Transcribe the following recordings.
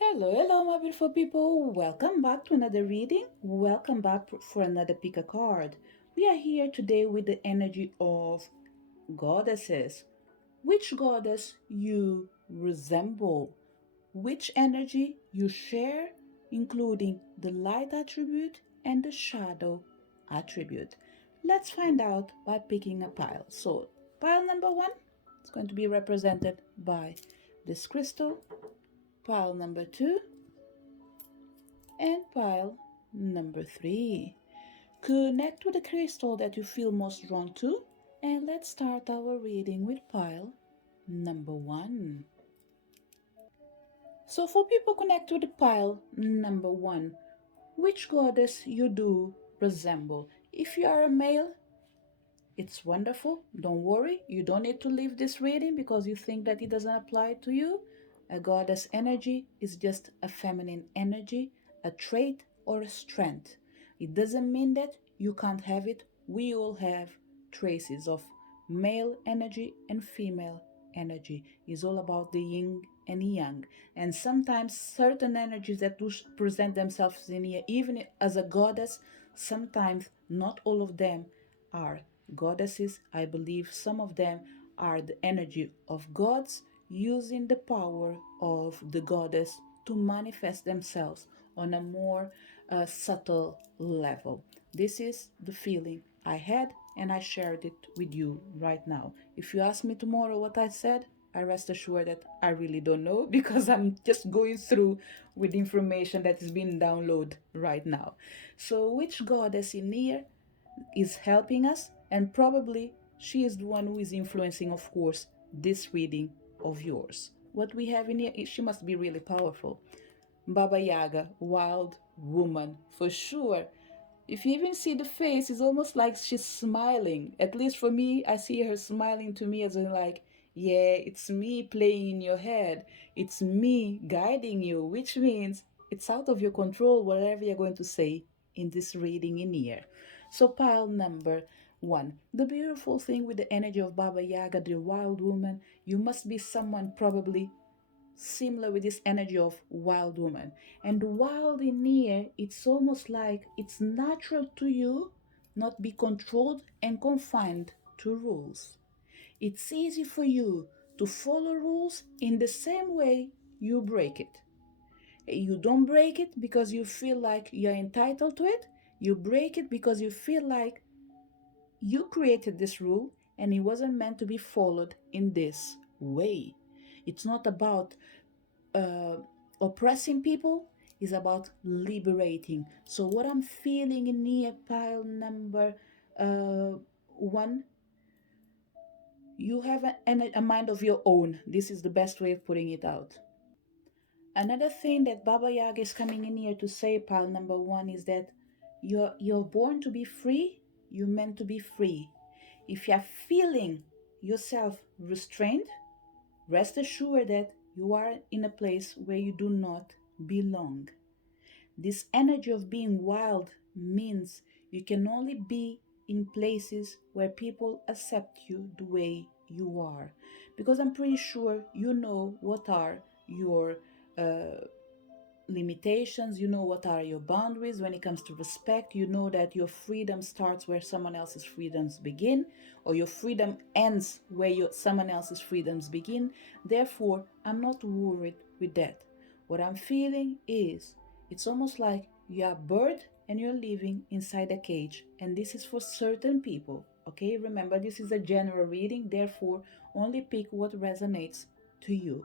Hello, my beautiful people. Welcome back to another reading. Welcome back for another pick a card. We are here today with the energy of goddesses. Which goddess you resemble? Which energy you share, including the light attribute and the shadow attribute. Let's find out by picking a pile. So, pile number one is going to be represented by this crystal. Pile number two and pile number three. Connect with the crystal that you feel most drawn to, and let's start our reading with pile number one. So, for people connect with the pile number one, which goddess you do resemble? If you are a male, it's wonderful. Don't worry, you don't need to leave this reading because you think that it doesn't apply to you. A goddess energy is just a feminine energy, a trait, or a strength. It doesn't mean that you can't have it. We all have traces of male energy and female energy. It's all about the yin and yang. And sometimes certain energies that do present themselves in here, even as a goddess, sometimes not all of them are goddesses. I believe some of them are the energy of gods using the power of the goddess to manifest themselves on a more subtle level. This is the feeling I had, and I shared it with you right now. If you ask me tomorrow what I said, I rest assured that I really don't know because I'm just going through with information that is being downloaded right now. So, which goddess in here is helping us, and probably she is the one who is influencing, of course, this reading of yours. What we have in here, she must be really powerful. Baba Yaga, wild woman, for sure. If you even see the face, it's almost like she's smiling. At least for me, I see her smiling to me as in like, yeah, it's me playing in your head. It's me guiding you, which means it's out of your control whatever you're going to say in this reading in here. So pile number one. The beautiful thing with the energy of Baba Yaga, the wild woman, you must be someone probably similar with this energy of wild woman. And wild in here, it's almost like it's natural to you not be controlled and confined to rules. It's easy for you to follow rules in the same way you break it. You don't break it because you feel like you're entitled to it. You break it because you feel like you created this rule and it wasn't meant to be followed in this way. It's not about uh, oppressing people, it's about liberating. So, what I'm feeling in near pile number one, you have a mind of your own. This is the best way of putting it out. Another thing that Baba Yaga is coming in here to say, pile number one, is that you're born to be free, you're meant to be free. If you're feeling yourself restrained, rest assured that you are in a place where you do not belong. This energy of being wild means you can only be in places where people accept you the way you are. Because I'm pretty sure you know what are your uh, limitations, you know what are your boundaries when it comes to respect. You know that your freedom starts where someone else's freedoms begin, or your freedom ends where someone else's freedoms begin. Therefore, I'm not worried with that. What I'm feeling is it's almost like you're a bird and you're living inside a cage, and this is for certain people. Okay, remember, this is a general reading, therefore only pick what resonates to you.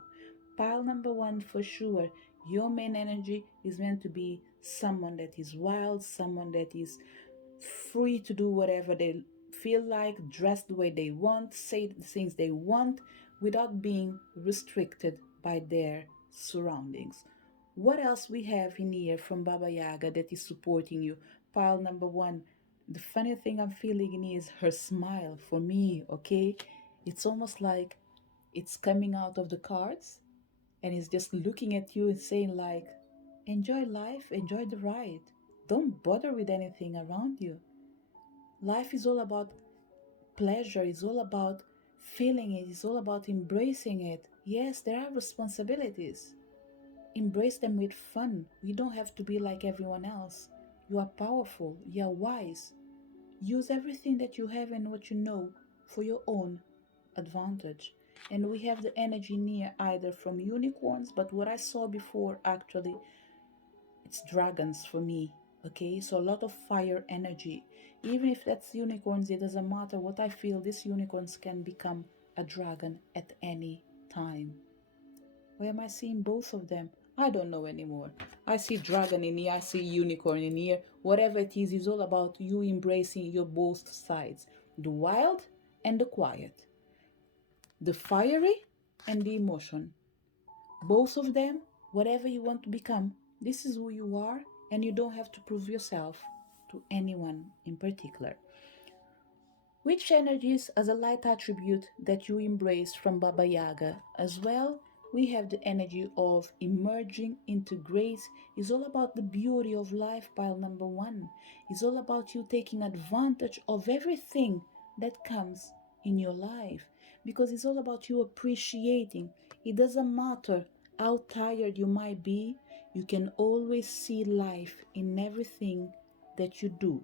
Pile number one, for sure, your main energy is meant to be someone that is wild, someone that is free to do whatever they feel like, dress the way they want, say the things they want without being restricted by their surroundings. What else we have in here from Baba Yaga that is supporting you? Pile number one. The funny thing I'm feeling in here is her smile for me, okay? It's almost like it's coming out of the cards and he's just looking at you and saying like, enjoy life, enjoy the ride, don't bother with anything around you. Life is all about pleasure, it's all about feeling it, it's all about embracing it. Yes, there are responsibilities embrace them with fun. We don't have to be like everyone else. You are powerful, you are wise. Use everything that you have and what you know for your own advantage. And we have the energy near either from unicorns, but what I saw before actually, it's dragons for me. Okay, so a lot of fire energy. Even if that's unicorns, it doesn't matter what I feel, these unicorns can become a dragon at any time. Where am I seeing both of them? I don't know anymore. I see dragon in here, I see unicorn in here. Whatever it is all about you embracing your both sides, the wild and the quiet, the fiery and the emotion. Both of them, whatever you want to become, this is who you are, and you don't have to prove yourself to anyone in particular. Which energies as a light attribute that you embrace from Baba Yaga as well? We have the energy of emerging into grace. Is all about the beauty of life, pile number one. Is all about you taking advantage of everything that comes in your life. Because it's all about you appreciating. It doesn't matter how tired you might be, you can always see life in everything that you do.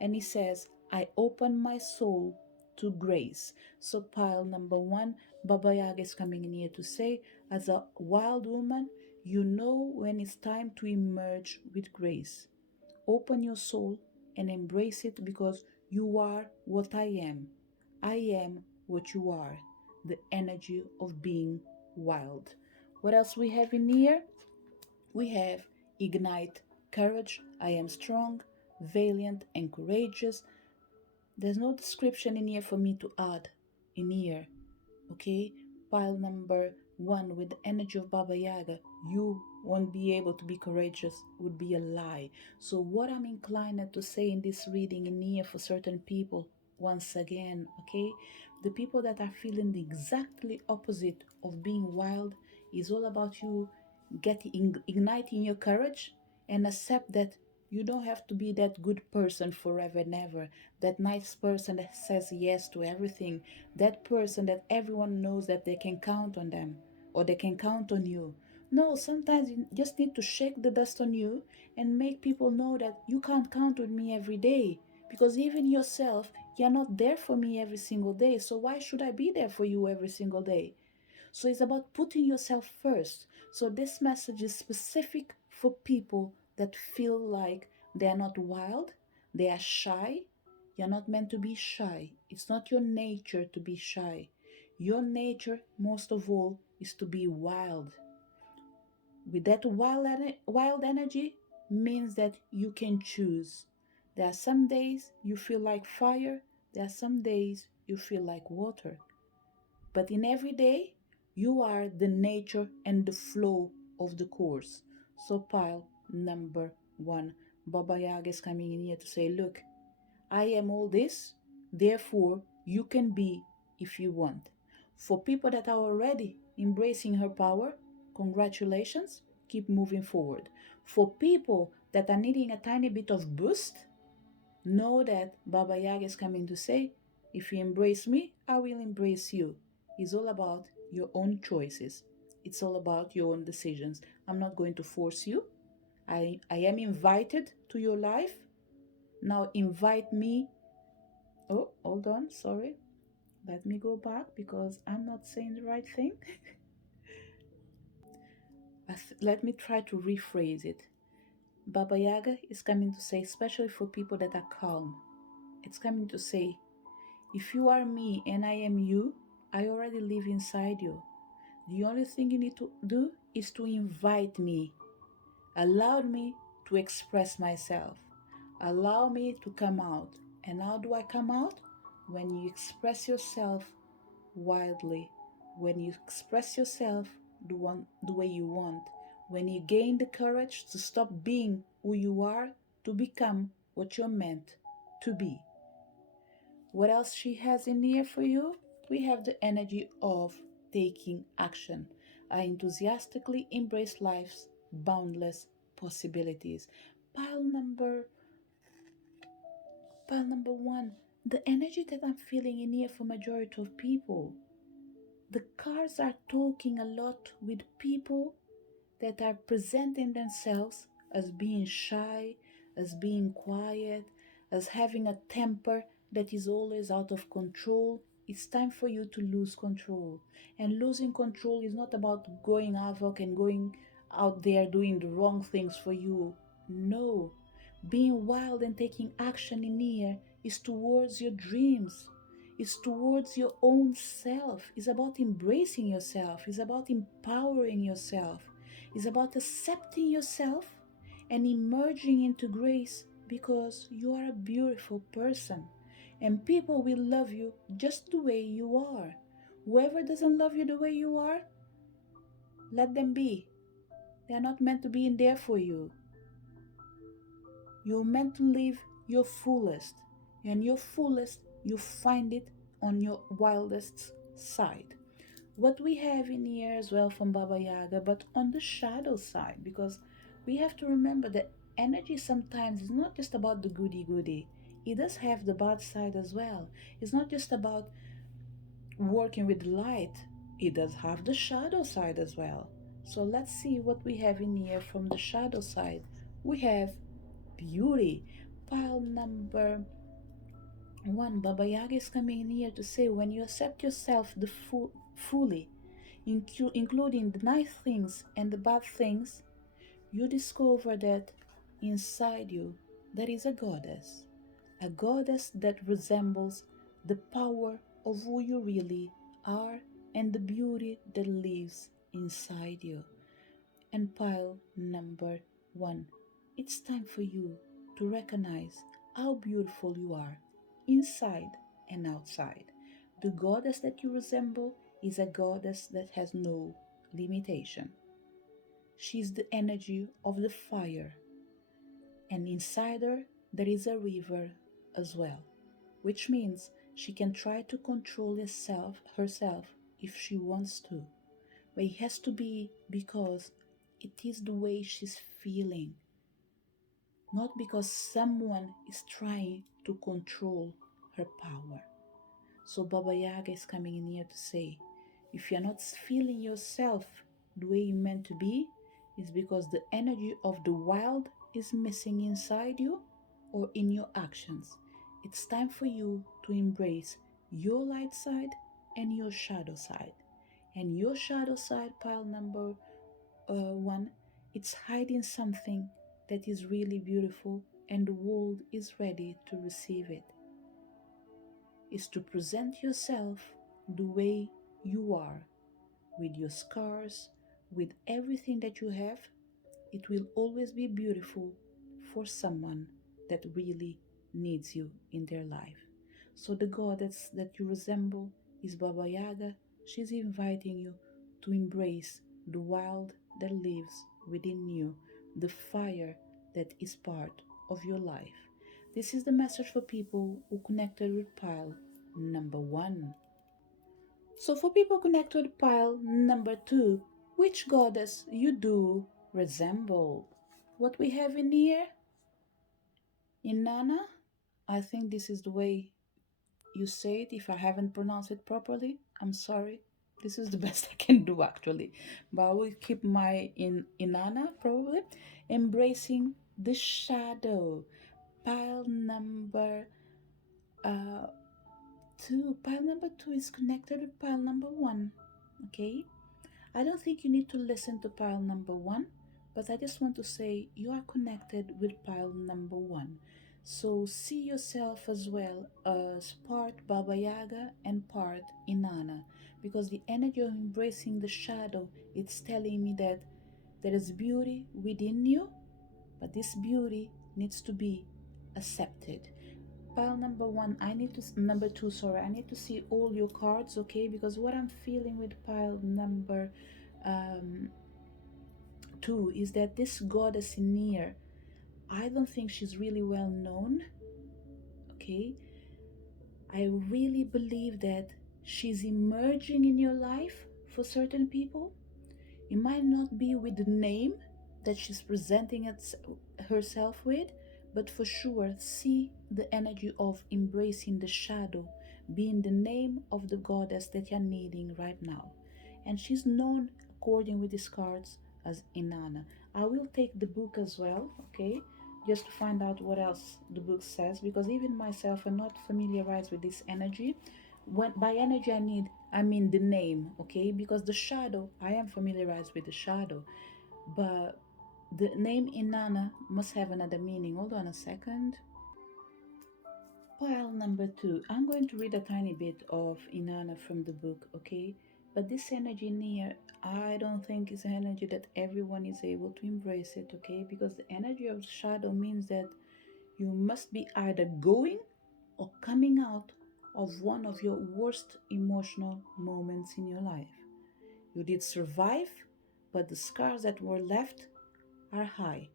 And he says, I open my soul to grace. So, pile number one, Baba Yaga is coming in here to say, as a wild woman, you know when it's time to emerge with grace. Open your soul and embrace it because you are what I am. I am what you are. The energy of being wild. What else we have in here? We have ignite courage. I am strong, valiant, and courageous. There's no description in here for me to add in here. Okay, pile number one with the energy of Baba Yaga, you won't be able to be courageous would be a lie. So what I'm inclined to say in this reading in here for certain people, once again, okay, the people that are feeling the exactly opposite of being wild, is all about you getting igniting your courage and accept that you don't have to be that good person forever and ever, that nice person that says yes to everything, that person that everyone knows that they can count on them or they can count on you. No, sometimes you just need to shake the dust on you and make people know that you can't count on me every day, because even yourself, you're not there for me every single day, so why should I be there for you every single day? So it's about putting yourself first. So this message is specific for people that feel like they are not wild, they are shy. You're not meant to be shy. It's not your nature to be shy. Your nature, most of all, is to be wild. With that wild energy means that you can choose. There are some days you feel like fire, there are some days you feel like water. But in every day, you are the nature and the flow of the course. So, pile number one, Baba Yaga is coming in here to say, look, I am all this, therefore, you can be if you want. For people that are already embracing her power, congratulations, keep moving forward. For people that are needing a tiny bit of boost, know that Baba Yaga is coming to say, if you embrace me, I will embrace you. It's all about your own choices. It's all about your own decisions. I'm not going to force you. I am invited to your life. Now invite me. Oh, hold on, sorry. Let me go back because I'm not saying the right thing. Let me try to rephrase it. Baba Yaga is coming to say, especially for people that are calm, it's coming to say, if you are me and I am you, I already live inside you. The only thing you need to do is to invite me. Allow me to express myself. Allow me to come out. And how do I come out? When you express yourself wildly. When you express yourself the way you want. When you gain the courage to stop being who you are to become what you're meant to be. What else she has in here for you? We have the energy of taking action. I enthusiastically embrace life's boundless possibilities. Pile number pile number one. The energy that I'm feeling in here for majority of people. The cards are talking a lot with people that are presenting themselves as being shy, as being quiet, as having a temper that is always out of control. It's time for you to lose control. And losing control is not about going havoc and going out there doing the wrong things for you. No. Being wild and taking action in here is towards your dreams. It's towards your own self. It's about embracing yourself. It's about empowering yourself. It's about accepting yourself and emerging into grace because you are a beautiful person. And people will love you just the way you are. Whoever doesn't love you the way you are, let them be. They are not meant to be in there for you. You're meant to live your fullest, and your fullest, you find it on your wildest side. What we have in here as well from Baba Yaga, but on the shadow side, because we have to remember that energy sometimes is not just about the goody goody, it does have the bad side as well. It's not just about working with light, it does have the shadow side as well. So let's see what we have in here from the shadow side. We have beauty. Pile number one, Baba Yaga is coming in here to say when you accept yourself fully, including the nice things and the bad things, you discover that inside you there is a goddess that resembles the power of who you really are and the beauty that lives inside you. And pile number one, it's time for you to recognize how beautiful you are, inside and outside. The goddess that you resemble is a goddess that has no limitation. She's the energy of the fire, and inside her there is a river as well, which means she can try to control herself if she wants to. But it has to be because it is the way she's feeling, not because someone is trying to control her power. So Baba Yaga is coming in here to say, if you're not feeling yourself the way you're meant to be, it's because the energy of the wild is missing inside you or in your actions. It's time for you to embrace your light side and your shadow side. And your shadow side, pile number one, it's hiding something that is really beautiful and the world is ready to receive it. Is to present yourself the way you are, with your scars, with everything that you have. It will always be beautiful for someone that really needs you in their life. So the goddess that you resemble is Baba Yaga. She's inviting you to embrace the wild that lives within you, the fire that is part of your life. This is the message for people who connected with pile number one. So for people connected with pile number two, which goddess you do resemble? What we have in here? Inanna, I think this is the way you say it. If I haven't pronounced it properly, I'm sorry. This is the best I can do actually. But I will keep my Inanna probably. Embracing the shadow. Pile number uh, two. Pile number two is connected with pile number one. Okay? I don't think you need to listen to pile number one, but I just want to say you are connected with pile number one. So see yourself as well as part Baba Yaga and part Inanna, because the energy of embracing the shadow, it's telling me that there is beauty within you, but this beauty needs to be accepted. Pile number one, I need to number two, sorry, I need to see all your cards, okay? Because what I'm feeling with pile number um, two is that this goddess in here, I don't think she's really well known, okay? I really believe that she's emerging in your life for certain people. It might not be with the name that she's presenting herself with, but for sure, see the energy of embracing the shadow being the name of the goddess that you're needing right now. And she's known, according with these cards, as Inanna. I will take the book as well, okay, just to find out what else the book says, because even myself am not familiarized with this energy. When by energy I mean the name, okay, because the shadow, I am familiarized with the shadow, but the name Inanna must have another meaning. Hold on a second. Pile number two. I'm going to read a tiny bit of Inanna from the book, okay? But this energy near, I don't think is an energy that everyone is able to embrace it, okay? Because the energy of shadow means that you must be either going or coming out of one of your worst emotional moments in your life. You did survive, but the scars that were left are high.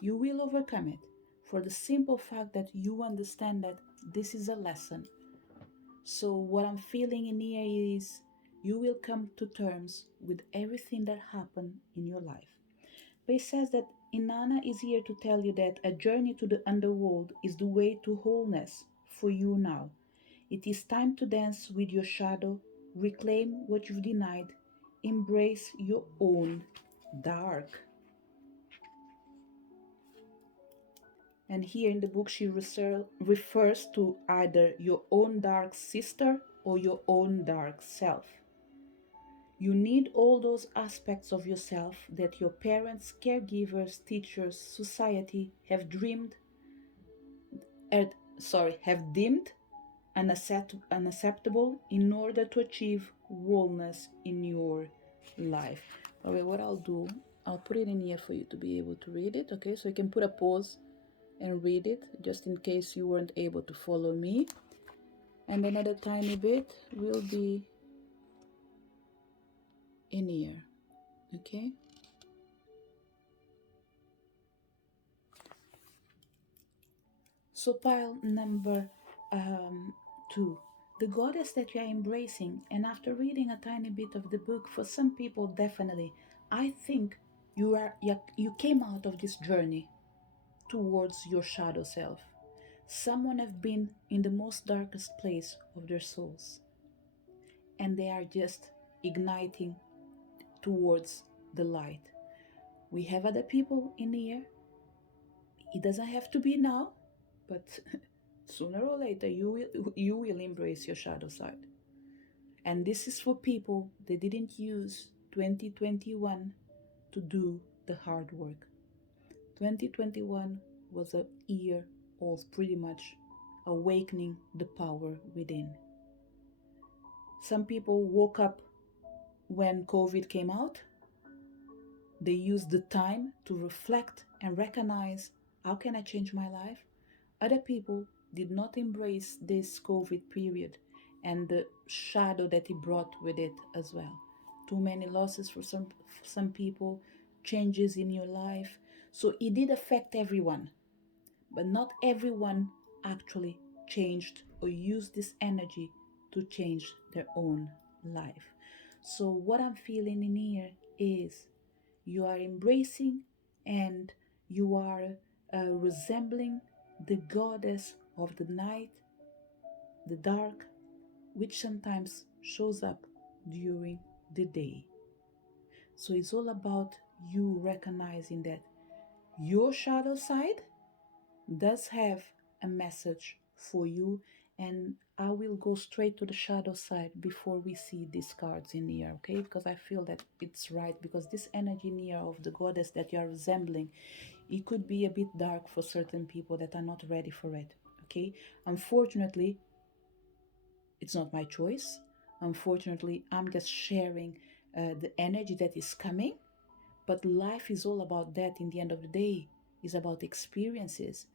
You will overcome it for the simple fact that you understand that this is a lesson. So, what I'm feeling in here is you will come to terms with everything that happened in your life. But it says that Inanna is here to tell you that a journey to the underworld is the way to wholeness for you now. It is time to dance with your shadow, reclaim what you've denied, embrace your own dark. And here in the book, she refers to either your own dark sister or your own dark self. You need all those aspects of yourself that your parents, caregivers, teachers, society have dreamed, have deemed unacceptable in order to achieve wholeness in your life. Okay, what I'll do, I'll put it in here for you to be able to read it. Okay, so you can put a pause and read it just in case you weren't able to follow me. And another tiny bit will be in here. Okay. So pile number two, the goddess that you are embracing. And after reading a tiny bit of the book, for some people, definitely, I think you came out of this journey towards your shadow self. Someone have been in the most darkest place of their souls, and they are just igniting towards the light. We have other people in here. It doesn't have to be now, but sooner or later you will embrace your shadow side. And this is for people that didn't use 2021 to do the hard work. 2021 was a year of pretty much awakening the power within. Some people woke up when COVID came out. They used the time to reflect and recognize, how can I change my life? Other people did not embrace this COVID period and the shadow that it brought with it as well. Too many losses for some people, changes in your life. So it did affect everyone, but not everyone actually changed or used this energy to change their own life. So what I'm feeling in here is you are embracing and you are resembling the goddess of the night, the dark, which sometimes shows up during the day. So it's all about you recognizing that your shadow side does have a message for you, and I will go straight to the shadow side before we see these cards in here, okay? Because I feel that it's right, because this energy in here of the goddess that you are resembling, it could be a bit dark for certain people that are not ready for it, okay? Unfortunately, it's not my choice. Unfortunately, I'm just sharing the energy that is coming, but life is all about that in the end of the day. It's about experiences,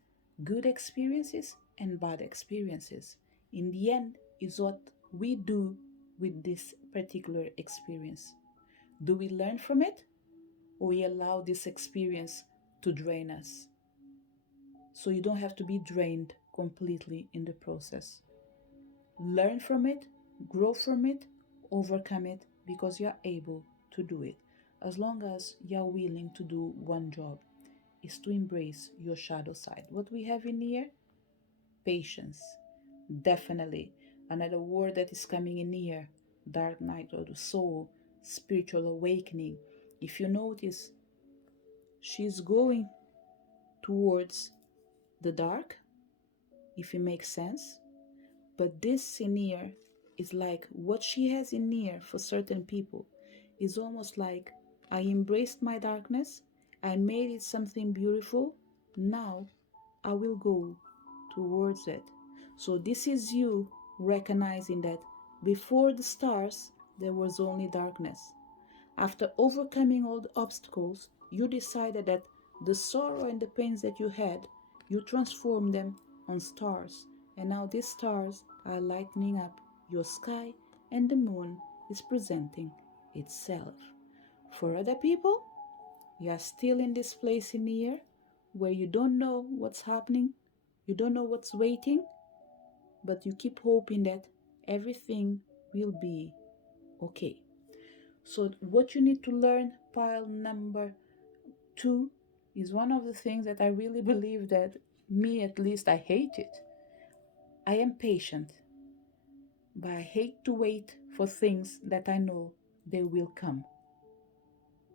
good experiences and bad experiences. In the end, is what we do with this particular experience. Do we learn from it, or we allow this experience to drain us? So you don't have to be drained completely in the process. Learn from it, grow from it, overcome it, because you're able to do it. As long as you're willing to do one job, is to embrace your shadow side. What we have in here? Patience. Definitely. Another word that is coming in here: dark night of the soul, spiritual awakening. If you notice, she's going towards the dark, if it makes sense. But this in here is like what she has in here for certain people is almost like I embraced my darkness, I made it something beautiful, now I will go towards it. So this is you recognizing that before the stars there was only darkness. After overcoming all the obstacles, you decided that the sorrow and the pains that you had, you transformed them on stars. And now these stars are lightening up your sky, and the moon is presenting itself. For other people, you are still in this place in the year where you don't know what's happening, you don't know what's waiting, but you keep hoping that everything will be okay. So, what you need to learn, pile number two, is one of the things that I really believe that me at least I hate it. I am patient, but I hate to wait for things that I know they will come.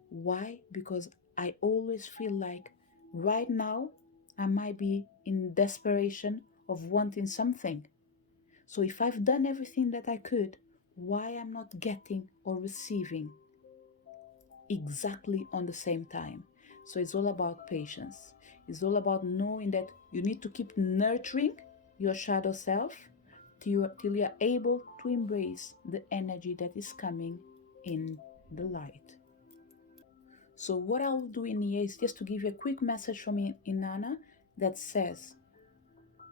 Why? Because I always feel like right now I might be in desperation of wanting something. So if I've done everything that I could, why I'm not getting or receiving exactly on the same time? So it's all about patience. It's all about knowing that you need to keep nurturing your shadow self till you're able to embrace the energy that is coming in the light. So what I'll do in here is just to give you a quick message from Inanna that says,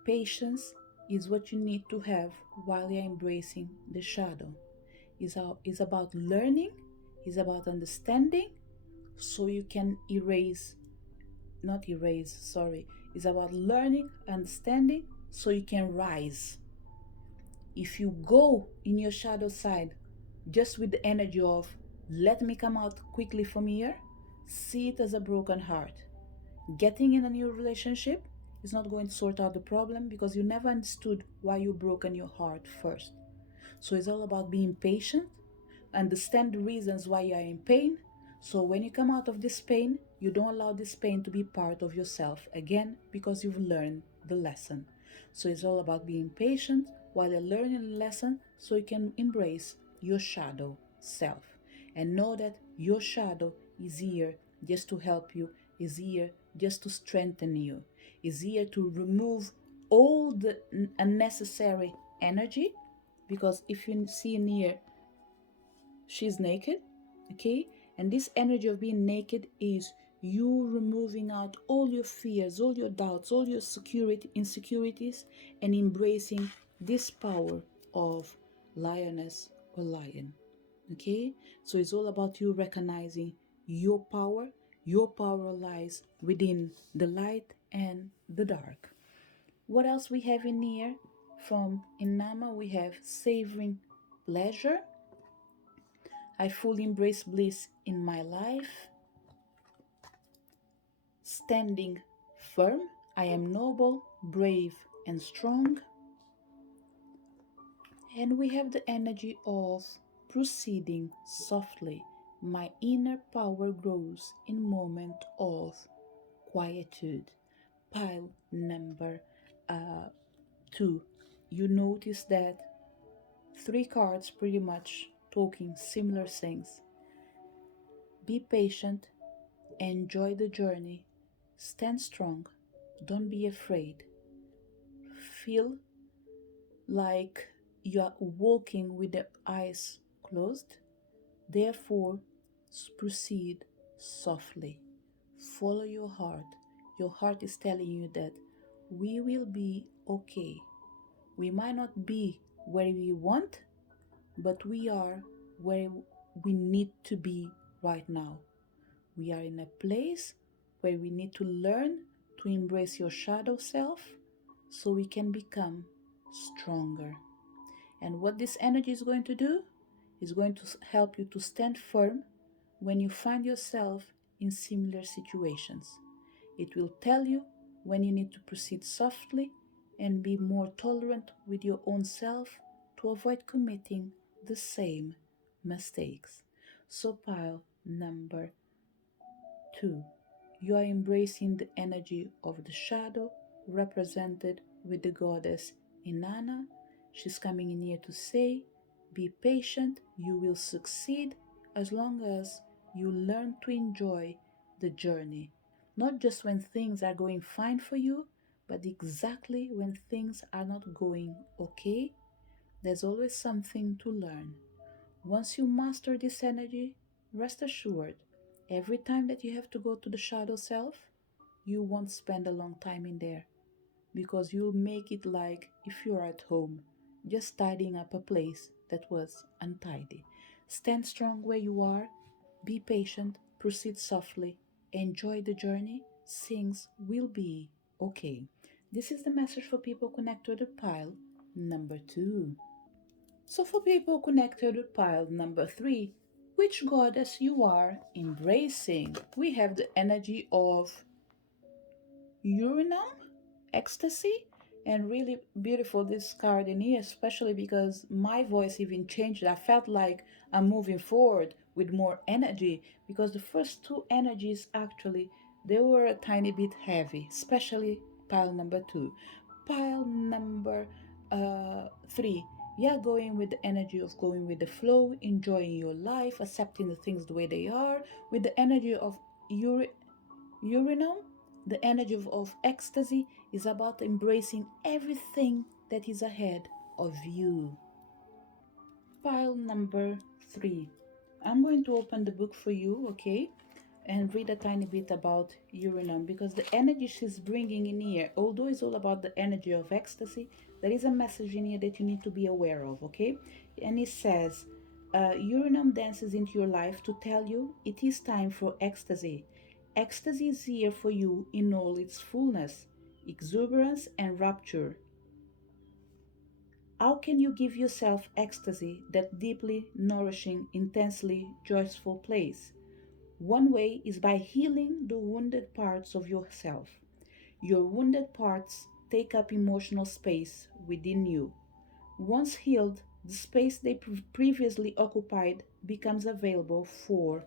patience is what you need to have while you're embracing the shadow. Is about learning, is about understanding, so you can not erase, sorry. It's about learning, understanding, so you can rise. If you go in your shadow side just with the energy of, let me come out quickly from here, see it as a broken heart. Getting in a new relationship is not going to sort out the problem because you never understood why you broken your heart first. So it's all about being patient, understand the reasons why you are in pain. So when you come out of this pain, you don't allow this pain to be part of yourself again because you've learned the lesson. So it's all about being patient while you're learning the lesson so you can embrace your shadow self and know that your shadow is here just to help you, is here just to strengthen you, is here to remove all the unnecessary energy. Because if you see near, she's naked, okay? And this energy of being naked is you removing out all your fears, all your doubts, all your insecurities, and embracing this power of lioness or lion, okay? So it's all about you recognizing your power. Your power lies within the light and the dark. What else we have in here? From Inama, we have savoring pleasure. I fully embrace bliss in my life. Standing firm, I am noble, brave, and strong. And we have the energy of proceeding softly. My inner power grows in moment of quietude. Pile number 2. You notice that 3 cards pretty much talking similar things. Be patient, enjoy the journey, stand strong, don't be afraid. Feel like you are walking with the eyes closed, therefore proceed softly. Follow your heart. Your heart is telling you that we will be okay. We might not be where we want, but we are where we need to be right now. We are in a place where we need to learn to embrace your shadow self so we can become stronger. And what this energy is going to do is going to help you to stand firm when you find yourself in similar situations. It will tell you when you need to proceed softly and be more tolerant with your own self to avoid committing the same mistakes. So, pile number 2. You are embracing the energy of the shadow represented with the goddess Inanna. She's coming in here to say, be patient, you will succeed as long as you learn to enjoy the journey. Not just when things are going fine for you, but exactly when things are not going okay. There's always something to learn. Once you master this energy, rest assured, every time that you have to go to the shadow self, you won't spend a long time in there because you'll make it like if you're at home, just tidying up a place that was untidy. Stand strong where you are, be patient, proceed softly, enjoy the journey, things will be okay. This is the message for people connected to the pile number 2. So, for people connected with pile number 3, which goddess you are embracing? We have the energy of Urinum, ecstasy, and really beautiful this card in here, especially because my voice even changed. I felt like I'm moving forward with more energy because the first two energies actually they were a tiny bit heavy, especially pile number 2. Pile number 3, yeah, going with the energy of going with the flow, enjoying your life, accepting the things the way they are, with the energy of urinum. The energy of ecstasy is about embracing everything that is ahead of you. Pile number 3. I'm going to open the book for you, okay? And read a tiny bit about Urinum because the energy she's bringing in here, although it's all about the energy of ecstasy, there is a message in here that you need to be aware of, okay? And it says, Urinum dances into your life to tell you it is time for ecstasy. Ecstasy is here for you in all its fullness, exuberance, and rapture. How can you give yourself ecstasy, that deeply nourishing, intensely joyful place? One way is by healing the wounded parts of yourself. Your wounded parts take up emotional space within you. Once healed, the space they previously occupied becomes available for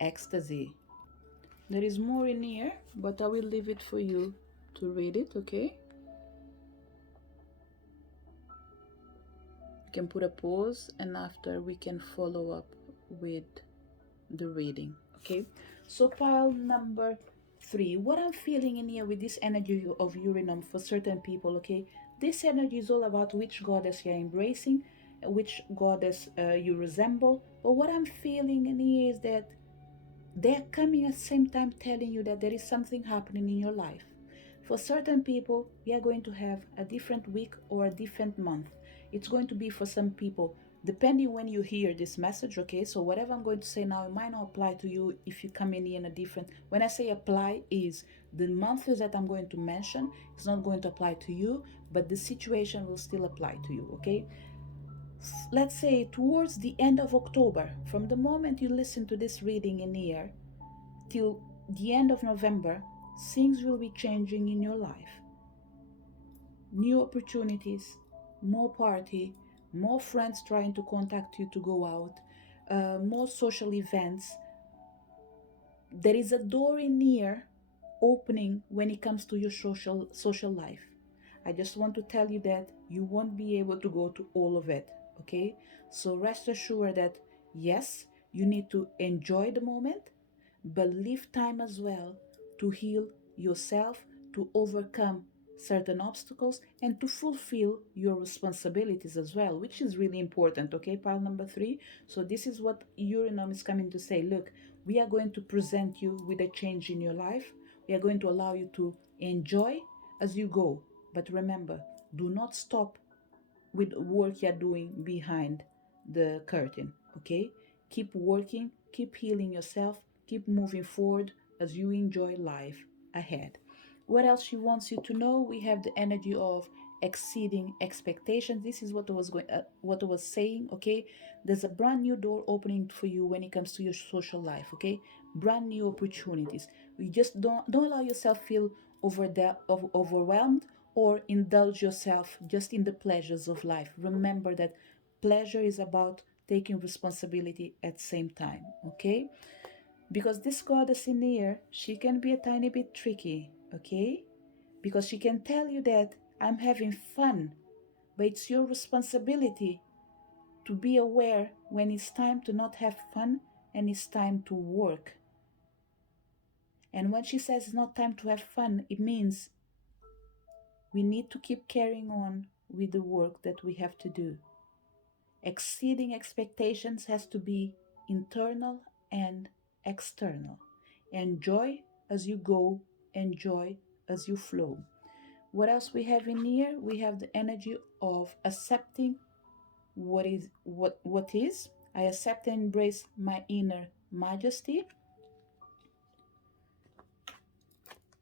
ecstasy. There is more in here, but I will leave it for you to read it, okay? You can put a pause and after we can follow up with the reading, okay? So pile number 3, what I'm feeling in here with this energy of urinum for certain people, okay? This energy is all about which goddess you're embracing, which goddess you resemble. But what I'm feeling in here is that they're coming at the same time telling you that there is something happening in your life. For certain people, we are going to have a different week or a different month. It's going to be for some people, depending when you hear this message, okay? So whatever I'm going to say now, it might not apply to you if you come in a different. When I say apply, is the months that I'm going to mention is not going to apply to you, but the situation will still apply to you, okay? Let's say towards the end of October, from the moment you listen to this reading in here till the end of November, things will be changing in your life. New opportunities, more party, more friends trying to contact you to go out, more social events. There is a door in here opening when it comes to your social life. I just want to tell you that you won't be able to go to all of it, okay? So rest assured that yes, you need to enjoy the moment, but leave time as well to heal yourself, to overcome certain obstacles, and to fulfill your responsibilities as well, which is really important, okay? Pile number 3. So this is what Urinum is coming to say. Look, we are going to present you with a change in your life. We are going to allow you to enjoy as you go. But remember, do not stop with work you're doing behind the curtain, okay? Keep working, keep healing yourself, keep moving forward as you enjoy life ahead. What else she wants you to know? We have the energy of exceeding expectations. This is what I was saying, okay? There's a brand new door opening for you when it comes to your social life, okay? Brand new opportunities. We just don't allow yourself feel overwhelmed or indulge yourself just in the pleasures of life. Remember that pleasure is about taking responsibility at the same time, okay? Because this goddess in here, she can be a tiny bit tricky, okay? Because she can tell you that I'm having fun, but it's your responsibility to be aware when it's time to not have fun and it's time to work. And when she says it's not time to have fun, it means we need to keep carrying on with the work that we have to do. Exceeding expectations has to be internal and external. Enjoy as you go, enjoy as you flow. What else we have in here? We have the energy of accepting what is. I accept and embrace my inner majesty.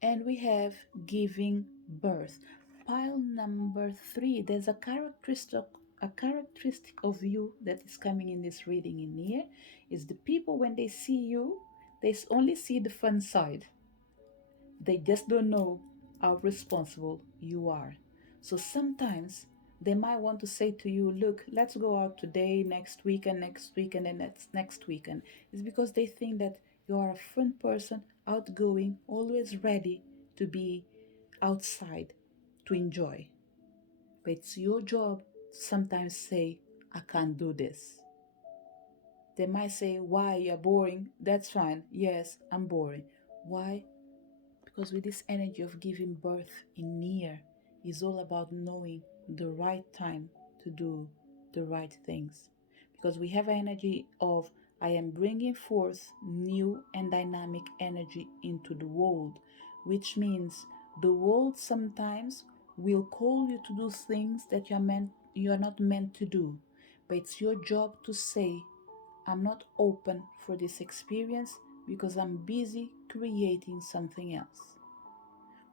And we have giving birth. Pile number 3, there's a characteristic of you that is coming in this reading in here, is the people when they see you, they only see the fun side. They just don't know how responsible you are. So sometimes they might want to say to you, look, let's go out today, next weekend, and next weekend. It's because they think that you are a fun person, outgoing, always ready to be outside to enjoy. But it's your job to sometimes say, I can't do this. They might say, why? You're boring. That's fine. Yes, I'm boring. Why? Because with this energy of giving birth in near is all about knowing the right time to do the right things. Because we have energy of I am bringing forth new and dynamic energy into the world, which means the world sometimes will call you to do things that you are not meant to do. But it's your job to say, I'm not open for this experience because I'm busy creating something else.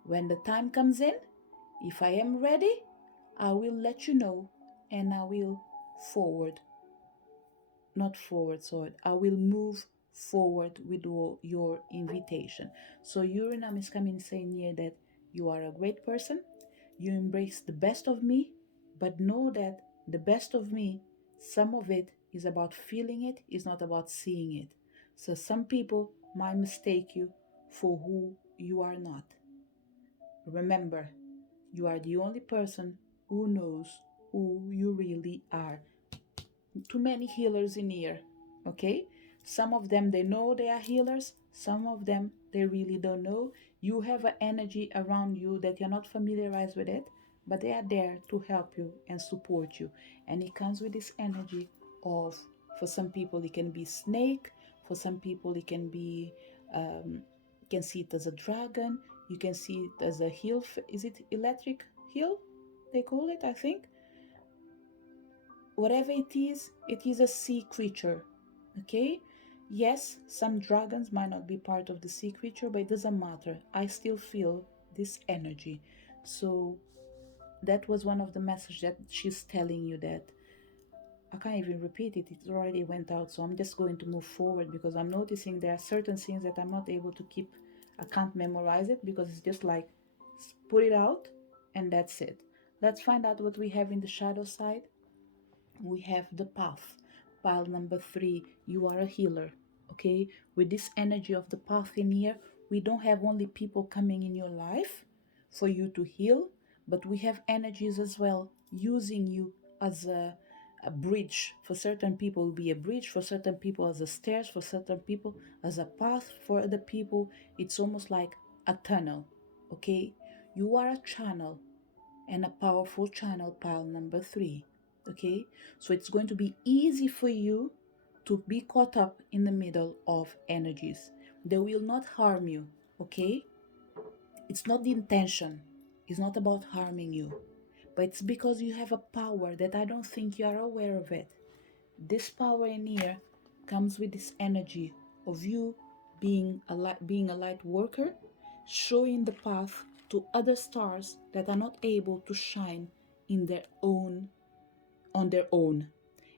When the time comes in, if I am ready, I will let you know and I will forward, not forward, sorry, I will move forward with your invitation. So Uranus is coming saying here that you are a great person, you embrace the best of me, but know that the best of me, some of it is about feeling it, is not about seeing it. So some people might mistake you for who you are not. Remember, you are the only person who knows who you really are. Too many healers in here, okay? Some of them, they know they are healers. Some of them, they really don't know. You have an energy around you that you're not familiarized with it, but they are there to help you and support you. And it comes with this energy of, for some people, it can be snake. For some people, it can be, you can see it as a dragon. You can see it as a hill. Is it electric hill? They call it, I think. Whatever it is a sea creature. Okay? Yes, some dragons might not be part of the sea creature, but it doesn't matter. I still feel this energy. So that was one of the messages that she's telling you that I can't even repeat it. It already went out. So I'm just going to move forward because I'm noticing there are certain things that I'm not able to keep. I can't memorize it because it's just like put it out and that's it. Let's find out what we have in the shadow side. We have the path. Pile number 3, you are a healer. Okay, with this energy of the path in here, we don't have only people coming in your life for you to heal, but we have energies as well using you as a bridge. For certain people will be a bridge, for certain people as a stairs, for certain people as a path, for other people it's almost like a tunnel. Okay, you are a channel, and a powerful channel. Pile number 3. Okay, so it's going to be easy for you to be caught up in the middle of energies. They will not harm you. Okay, it's not the intention, it's not about harming you, but it's because you have a power that I don't think you are aware of it. This power in here comes with this energy of you being a light worker, showing the path to other stars that are not able to shine in their own on their own.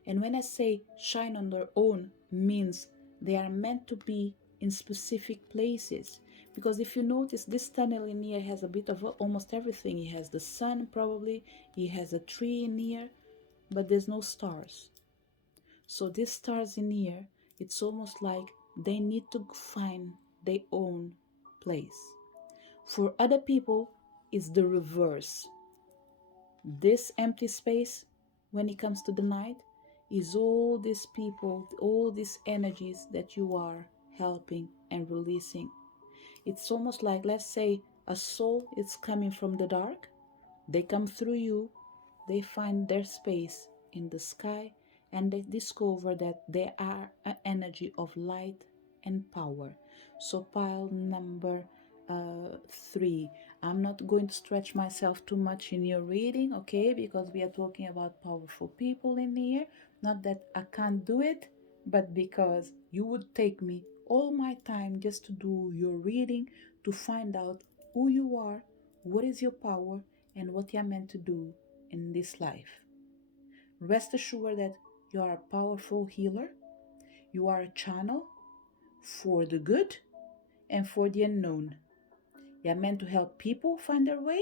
And when I say shine on their own, means they are meant to be in specific places. Because if you notice, this tunnel in here has a bit of almost everything. It has the sun, probably, it has a tree in here, but there's no stars. So these stars in here, it's almost like they need to find their own place. For other people, it's the reverse. This empty space, when it comes to the night, is all these people, all these energies that you are helping and releasing. It's almost like, let's say, a soul is coming from the dark. They come through you, they find their space in the sky, and they discover that they are an energy of light and power. So, pile number 3. I'm not going to stretch myself too much in your reading, okay? Because we are talking about powerful people in here. Not that I can't do it, but because you would take me all my time just to do your reading to find out who you are, what is your power, and what you are meant to do in this life. Rest assured that you are a powerful healer, you are a channel for the good and for the unknown. You are meant to help people find their way,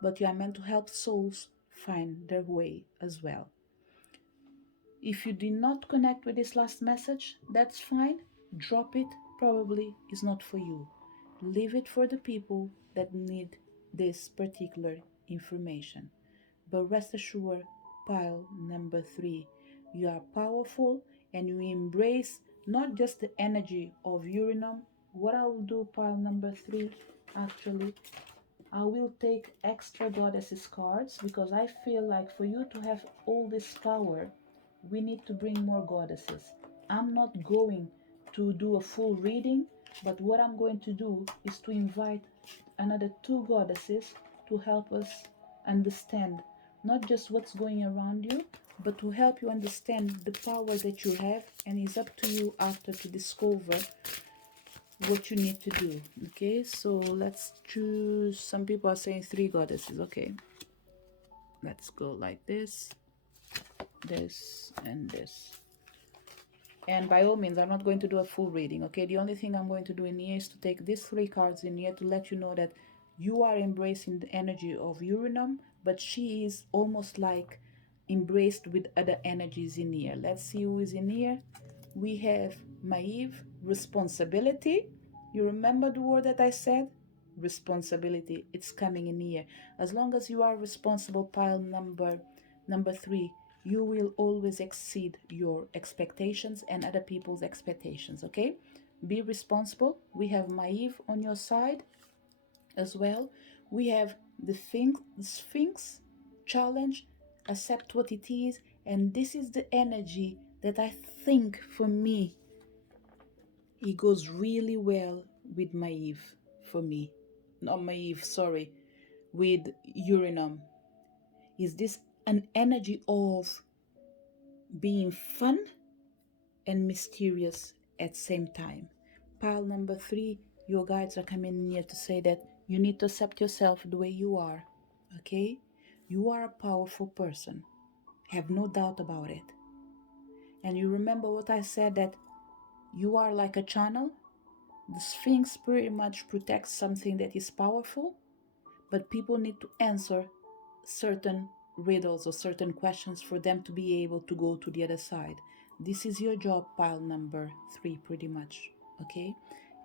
but you are meant to help souls find their way as well. If you did not connect with this last message, that's fine. Drop it. Probably is not for you. Leave it for the people that need this particular information. But rest assured, pile number 3, you are powerful and you embrace not just the energy of Uranum. What I will do, pile number 3, actually, I will take extra goddesses cards because I feel like for you to have all this power, we need to bring more goddesses. I'm not going to do a full reading, but what I'm going to do is to invite another 2 goddesses to help us understand not just what's going around you, but to help you understand the power that you have, and it's up to you after to discover what you need to do. Okay, so let's choose. Some people are saying 3 goddesses. Okay, let's go like this, and this. And by all means, I'm not going to do a full reading. Okay, the only thing I'm going to do in here is to take these 3 cards in here to let you know that you are embracing the energy of Uranum, but she is almost like embraced with other energies in here. Let's see who is in here. We have Maeve, responsibility. You remember the word that I said? Responsibility. It's coming in here. As long as you are responsible, pile number 3, you will always exceed your expectations and other people's expectations, okay? Be responsible. We have Maeve on your side as well. We have the Sphinx challenge, accept what it is, and this is the energy that I think for me it goes really well with Maeve for me. Not Maeve, sorry, with Uranum. Is this an energy of being fun and mysterious at the same time? Pile number 3, your guides are coming in here to say that you need to accept yourself the way you are, okay? You are a powerful person. Have no doubt about it. And you remember what I said, that you are like a channel? The Sphinx pretty much protects something that is powerful, but people need to answer certain riddles or certain questions for them to be able to go to the other side. This is your job, pile number 3, pretty much. Okay?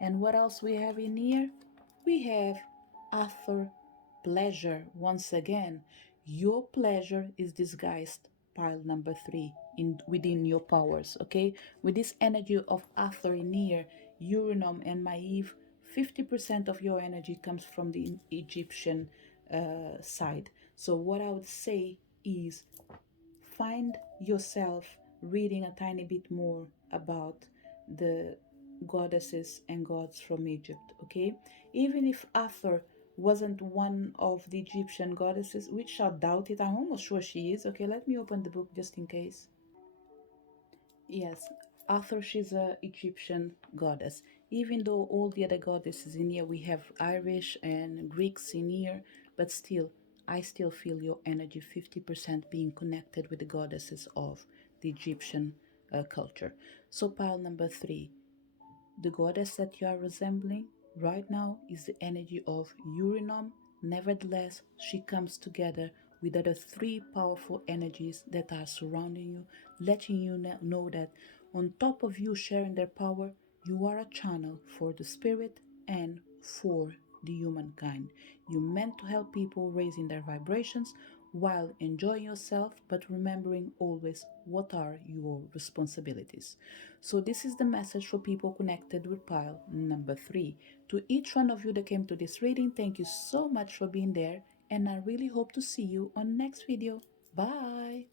And what else we have in here? We have author pleasure. Once again, your pleasure is disguised, pile number 3, in within your powers. Okay? With this energy of author in here, Uranum and Maeve, 50% of your energy comes from the Egyptian side. So, what I would say is find yourself reading a tiny bit more about the goddesses and gods from Egypt, okay? Even if Hathor wasn't one of the Egyptian goddesses, which I doubt it, I'm almost sure she is. Okay, let me open the book just in case. Yes, Hathor, she's a Egyptian goddess. Even though all the other goddesses in here, we have Irish and Greeks in here, but still, I still feel your energy 50% being connected with the goddesses of the Egyptian culture. So, pile number 3, the goddess that you are resembling right now is the energy of Uranum. Nevertheless, she comes together with other 3 powerful energies that are surrounding you, letting you know that on top of you sharing their power, You are a channel for the spirit and for the humankind. You meant to help people raising their vibrations while enjoying yourself, but remembering always what are your responsibilities. So, this is the message for people connected with pile number 3. To each one of you that came to this reading, thank you so much for being there, and I really hope to see you on next video. Bye.